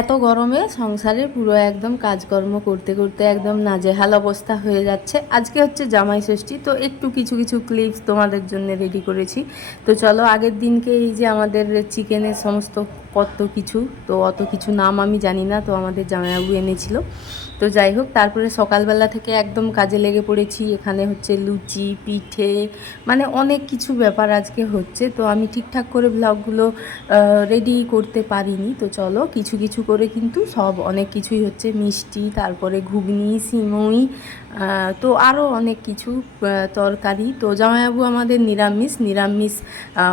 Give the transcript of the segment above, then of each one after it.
এত গরমে সংসারে পুরো একদম কাজকর্ম করতে করতে একদম নাজেহাল অবস্থা হয়ে যাচ্ছে। আজকে হচ্ছে জামাই ষষ্ঠী, তো একটু কিছু কিছু ক্লিপস তোমাদের জন্য রেডি করেছি। তো চলো, আগের দিনকে এই যে আমাদের চিকেনের সমস্ত কত কিছু, তো অত কিছু নাম আমি জানি না, তো আমাদের জামাইবাবু এনেছিল। তো যাই হোক, তারপরে সকালবেলা থেকে একদম কাজে লেগে পড়েছি। এখানে হচ্ছে লুচি, পিঠে, মানে অনেক কিছু ব্যাপার আজকে হচ্ছে। তো আমি ঠিকঠাক করে ব্লগগুলো রেডি করতে পারিনি। তো চলো, কিছু কিছু করে কিন্তু সব অনেক কিছুই হচ্ছে, মিষ্টি, তারপরে ঘুগনি, সিমুই, তো আরও অনেক কিছু তরকারি। তো জামাইবাবু আমাদের নিরামিষ নিরামিষ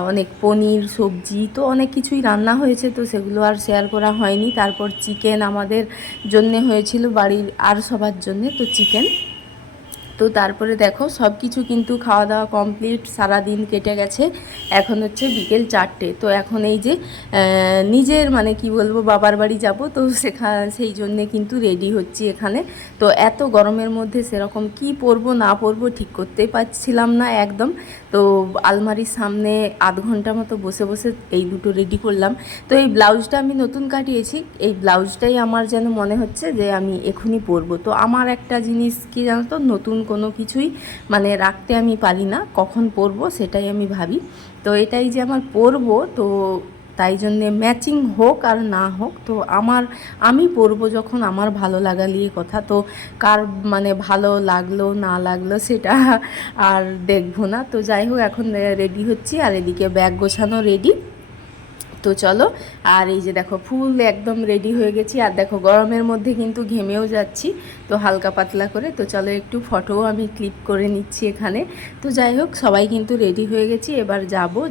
অনেক পনির, সবজি, তো অনেক কিছুই রান্না হয়েছে, তো সেগুলো আর শেয়ার করা হয়নি। তারপর চিকেন আমাদের জন্যে হয়েছিল, বাড়ির আর সবার জন্যে, তো চিকেন। তো তারপরে দেখো সব কিছু কিন্তু খাওয়া দাওয়া কমপ্লিট, সারা দিন কেটে গেছে। এখন হচ্ছে বিকেল 4টে। তো এখন এই যে নিজের মানে কি বলবো, বাবার বাড়ি যাব, তো সেই জন্যে কিন্তু রেডি হচ্ছি এখানে। তো এত গরমের মধ্যে সেরকম কি পরবো না পরবো ঠিক করতেই পারছিলাম না একদম। তো আলমারির সামনে আধ ঘন্টা মতো বসে বসে এই দুটো রেডি করলাম। তো এই ব্লাউজটা আমি নতুন কাটিয়েছি, এই ব্লাউজটাই আমার যেন মনে হচ্ছে যে আমি এখনই পরবো। তো আমার একটা জিনিস কি জানো তো, নতুন কোনো কিছুই মানে রাখতে আমি পারি না, কখন পরবো সেটাই আমি ভাবি। তো এটাই যে আমার পরবো, তো তাই জন্যে ম্যাচিং হোক আর না হোক, তো আমি পরবো যখন আমার ভালো লাগা নিয়ে কথা। তো কার মানে ভালো লাগলো না লাগলো সেটা আর দেখবো না। তো যাই হোক, এখন রেডি হচ্ছি, আর এদিকে ব্যাগ গোছানো রেডি। তো চলো, আর এই যে দেখো ফুল একদম রেডি হয়ে গেছি, আর দেখো গরমের মধ্যে কিন্তু ঘেমেও যাচ্ছি, তো হালকা পাতলা করে। তো চলো, একটু ফটোও আমি ক্লিক করে নিচ্ছি এখানে। তো যাই হোক, সবাই কিন্তু রেডি হয়ে গেছি, এবার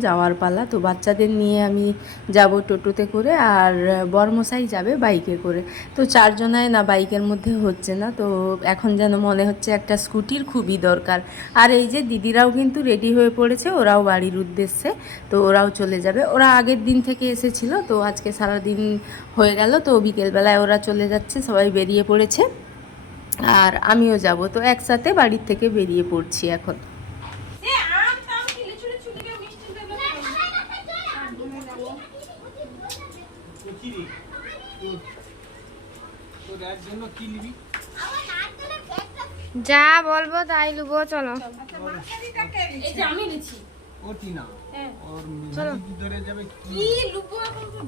যাওয়ার পালা। তো বাচ্চাদের নিয়ে আমি যাব টোটোতে করে, আর বরমশাই যাবে বাইকে করে। তো চারজনায় না বাইকের মধ্যে হচ্ছে না, তো এখন যেন মনে হচ্ছে একটা স্কুটির খুবই দরকার। আর এই যে দিদিরাও কিন্তু রেডি হয়ে পড়েছে, ওরাও বাড়ির উদ্দেশ্যে, তো ওরাও চলে যাবে। ওরা আগের দিন থেকে এসেছিল, তো আজকে সারা দিন হয়ে গেল, তো বিকেলবেলায় ওরা চলে যাচ্ছে, সবাই বেরিয়ে পড়েছে, আর আমিও যাব। তো একসাথে বাড়ির থেকে বেরিয়ে পড়ছি এখন। যা বলবো তাই লুবো, চলো। আমি নিচ্ছি ওটি না, और चलो ধরে যাবে কি লুবো এখন তো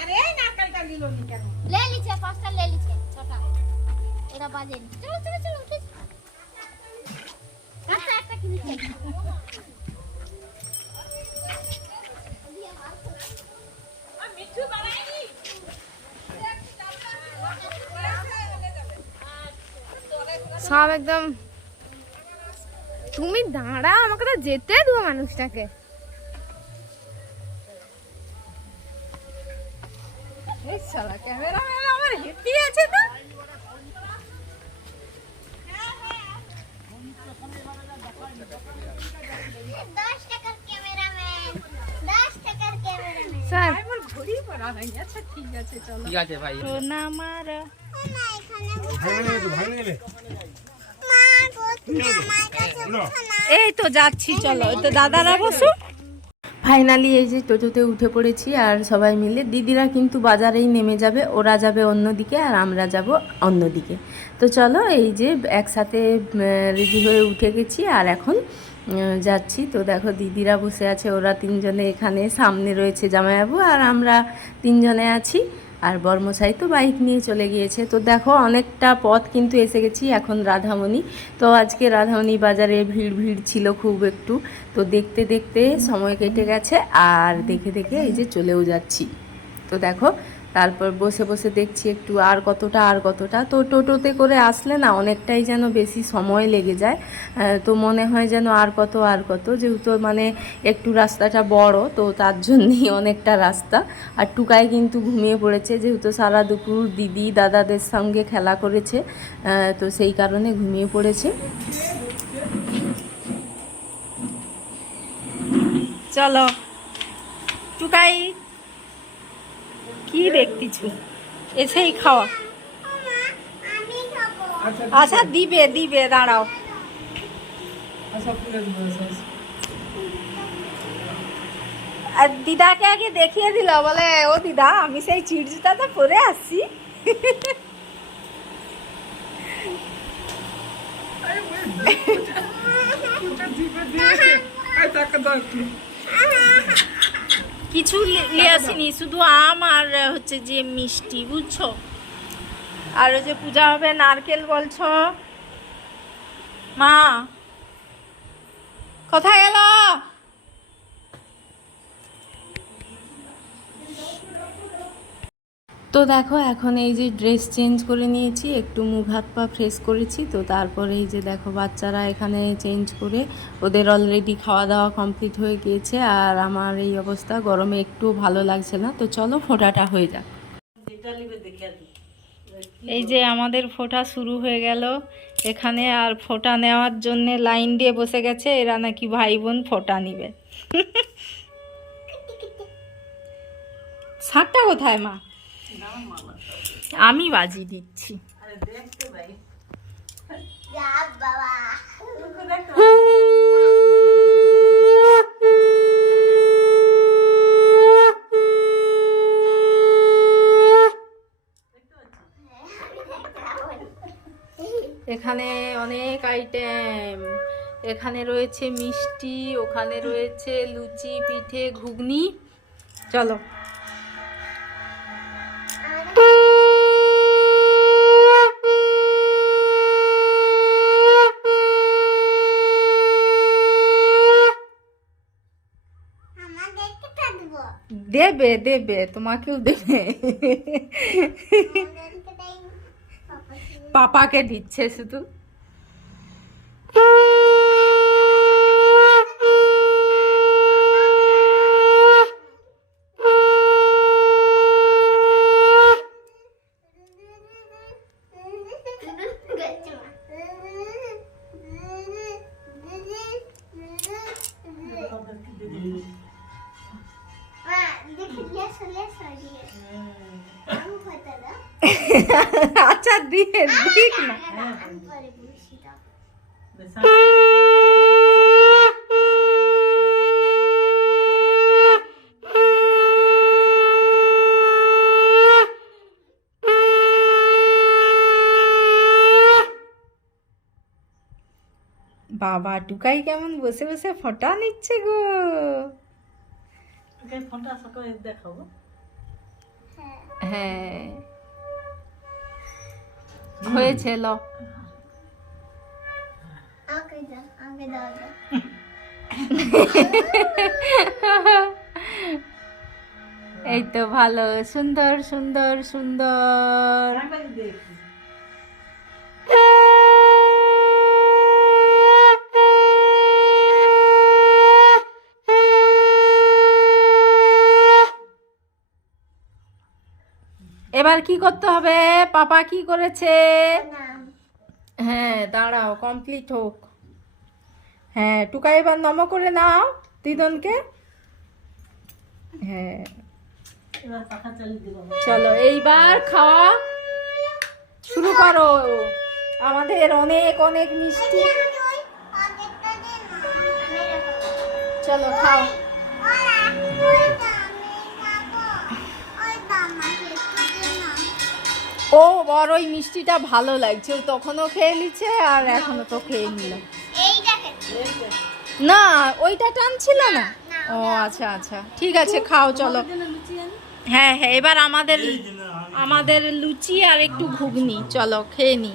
আরে নাকালটা নিল নি কেন ले लीजिए पास्ता ले लीजिए छोटा एरा बाजे चलो चलो चलो काटा একটা কিনে আর মিঠু বানাইনি সব একদম। তুমি দাঁড়াও, আমাকে তো যেতে দিও মানুষটাকে। এই শালা ক্যামেরাম্যান আমার হেপি আছে তো। दस টাকার ক্যামেরাম্যান 10 টাকার ক্যামেরাম্যান স্যার আমার ঘড়ি পরা হয়নি। আচ্ছা ঠিক আছে, চলো। ঠিক আছে ভাই। সোনা আমার না এখানে ভাঙে গেলে মা বলছি আমার কাছে এই তো যাচ্ছি, চলো। তো দাদারা বসো। ফাইনালি এই যে টোটোতে উঠে পড়েছি, আর সবাই মিলে দিদিরা কিন্তু বাজারেই নেমে যাবে, ওরা যাবে অন্যদিকে আর আমরা যাব অন্যদিকে। তো চলো, এই যে একসাথে রেডি হয়ে উঠে গেছি, আর এখন যাচ্ছি। তো দেখো দিদিরা বসে আছে, ওরা তিনজনে এখানে, সামনে রয়েছে জামাইবাবু, আর আমরা তিনজনে আছি, আর বর্মশাই তো বাইক নিয়ে চলে গিয়েছে। তো দেখো অনেকটা পথ কিন্তু এসে গেছি এখন রাধামণি। তো আজকে রাধামণি বাজারে ভিড় ভিড় ছিল খুব একটু, তো দেখতে দেখতে সময় কেটে গেছে, আর দেখে দেখে এই যে চলেও যাচ্ছি। তো দেখো, তারপর বসে বসে দেখছি একটু আর কতটা। তো টোটোতে করে আসলে না অনেকটাই যেন বেশি সময় লেগে যায়, তো মনে হয় যেন আর কত, যেহেতু মানে একটু রাস্তাটা বড়, তো তার জন্যই অনেকটা রাস্তা। আর টুকাই কিন্তু ঘুমিয়ে পড়েছে, যেহেতু সারা দুপুর দিদি দাদাদের সঙ্গে খেলা করেছে, তো সেই কারণে ঘুমিয়ে পড়েছে। চলো টুকাই, কি দেখতেছি, এসেই খাওয়া। আমি খাবো আচ্ছা দিবে দাঁড়াও। আচ্ছা প্লেট বস আর দিদাকে আগে দেখিয়ে দিল, বলে ও দিদা আমি সেই চিট জুতাটা পরে আসছি। কিছু নিয়ে আসিনি, শুধু আম আর হচ্ছে যে মিষ্টি, বুঝছো। আর ওই যে পূজা হবে নারকেল বলছো, মা কোথায় গেল? তো দেখো এখন এই যে ড্রেস চেঞ্জ করে নিয়েছি, একটু মুখ হাত পা ফ্রেশ করেছি, তো তারপরে এই যে দেখো বাচ্চারা এখানে চেঞ্জ করে ওদের অলরেডি খাওয়া দাওয়া কমপ্লিট হয়ে গিয়েছে, আর আমার এই অবস্থা, গরমে একটু ভালো লাগছে না। তো চলো ফোঁটাটা হয়ে যাক। এই যে আমাদের ফোঁটা শুরু হয়ে গেল এখানে, আর ফোঁটা নেওয়ার জন্য লাইন দিয়ে বসে গেছে, এরা নাকি ভাই বোন ফোঁটা নিবে। শাকটা কোথায় মা? আমি বাজি দিচ্ছি। এখানে অনেক আইটেম, এখানে রয়েছে মিষ্টি, ওখানে রয়েছে লুচি, পিঠে, ঘুগনি। চলো দেবে দেবে, তোমাকেও দেবে। পাপাকে দিচ্ছে শুধু। আচ্ছা দিয়ে দিক না। বাবা টুকাই কেমন বসে বসে ফোঁটা নিচ্ছে গো। হ্যাঁ হয়েছে, ল এই তো ভালো, সুন্দর সুন্দর সুন্দর। এবার কি করতে হবে? পাপা কি করেছে? হ্যাঁ দাঁড়াও কমপ্লিট হোক। হ্যাঁ টুকা এবার নম করে নাও দিদনকে। হ্যাঁ চলো এইবার খাওয়া শুরু করো। আমাদের অনেক অনেক মিষ্টি, চলো খাও। ও বড় ওই মিষ্টিটা ভালো লাগছে, ও তখনও খেয়ে নিচ্ছে আর এখনো তো খেয়ে নিল না, ওইটা টানছিল না। ও আচ্ছা আচ্ছা ঠিক আছে খাও চলো। হ্যাঁ হ্যাঁ এবার আমাদের লুচি আর একটু ঘুগনি, চলো খেয়ে নি।